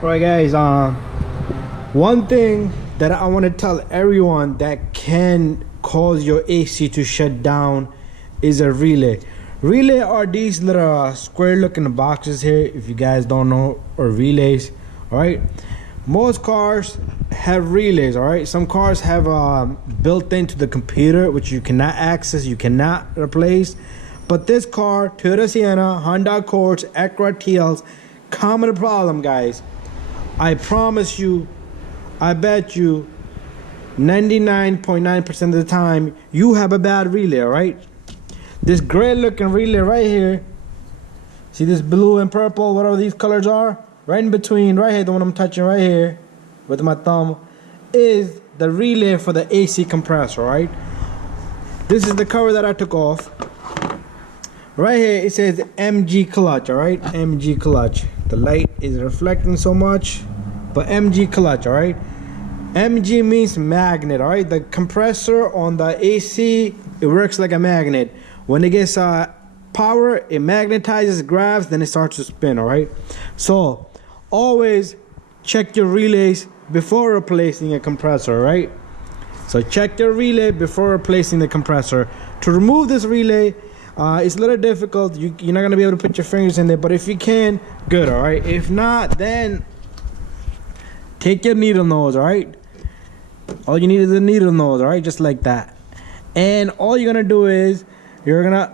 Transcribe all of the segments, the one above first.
Alright guys, one thing that I want to tell everyone that can cause your AC to shut down is a relay. Relay are these little square looking boxes here, if you guys don't know, or relays. Alright, most cars have relays. Alright, some cars have built into the computer, which you cannot access, you cannot replace. But this car, Toyota Sienna, Honda Accords, Acura TLs, common problem, guys. I promise you, I bet you 99.9% of the time you have a bad relay. Right, this gray looking relay right here, see this blue and purple, whatever these colors are, right in between, right here, the one I'm touching right here with my thumb, is the relay for the AC compressor. Right, this is the cover that I took off. Right here it says MG clutch. All right, MG clutch. The light is reflecting so much, but MG clutch. All right, MG means magnet. All right, the compressor on the AC, it works like a magnet. When it gets power, it magnetizes, grabs, then it starts to spin. All right, so always check your relays before replacing a compressor. All right, so check your relay before replacing the compressor. To remove this relay, it's a little difficult. You're not gonna be able to put your fingers in there, but if you can, good. All right, if not, then take your needle nose. All right, all you need is a needle nose. All right, just like that. And all you're gonna do is you're gonna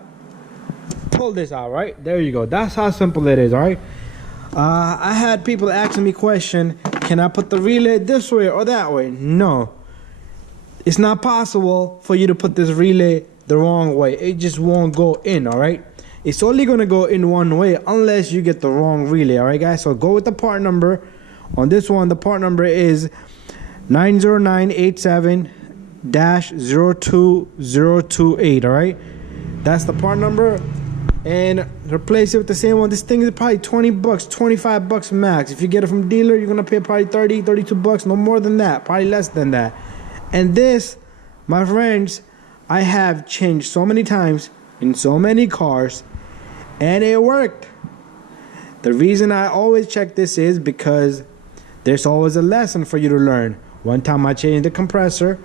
pull this out. Right, there you go. That's how simple it is. All right, I had people asking me question, can I put the relay this way or that way? No, it's not possible for you to put this relay the wrong way. It just won't go in. All right, it's only gonna go in one way unless you get the wrong relay. All right guys, so go with the part number on this one. The part number is 90987-02028. all right, that's the part number, and replace it with the same one. This thing is probably 20 bucks, 25 bucks max. If you get it from dealer, you're gonna pay probably 30, 32 bucks, no more than that, probably less than that. And this, my friends, I have changed so many times in so many cars, and it worked. The reason I always check this is because there's always a lesson for you to learn. One time I changed the compressor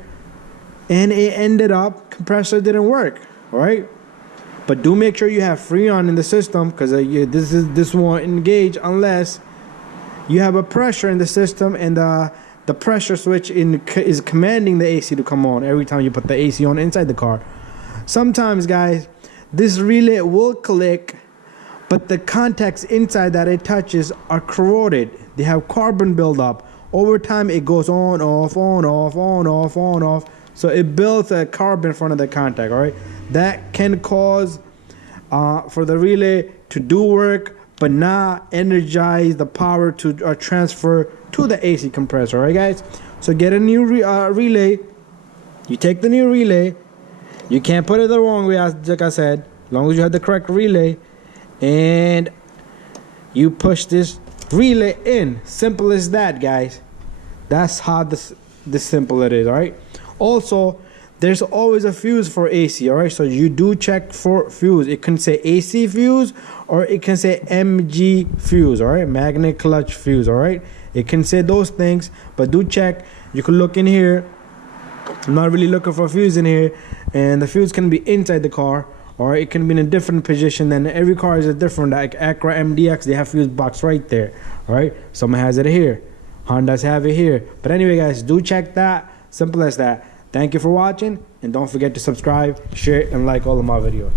and it ended up compressor didn't work. All right, but do make sure you have Freon in the system, because this won't engage unless you have a pressure in the system, and the pressure switch is commanding the AC to come on every time you put the AC on inside the car. Sometimes, guys, this relay will click, but the contacts inside that it touches are corroded. They have carbon buildup. Over time, it goes on, off, on, off, on, off, on, off. So it builds a carbon in front of the contact. All right, that can cause for the relay to do work, but not energize the power to transfer to the AC compressor. All right guys, so get a new relay. You take the new relay, you can't put it the wrong way, like I said, as long as you have the correct relay, and you push this relay in. Simple as that, guys. That's how this simple it is. All right, also there's always a fuse for AC. All right, so you do check for fuse. It can say AC fuse or it can say MG fuse. All right, magnet clutch fuse. All right, it can say those things, but do check. You can look in here. I'm not really looking for a fuse in here, and the fuse can be inside the car, or it can be in a different position. Then every car is a different. Like Acura MDX, they have fuse box right there. All right, someone has it here. Hondas have it here. But anyway, guys, do check that. Simple as that. Thank you for watching, and don't forget to subscribe, share, and like all of my videos.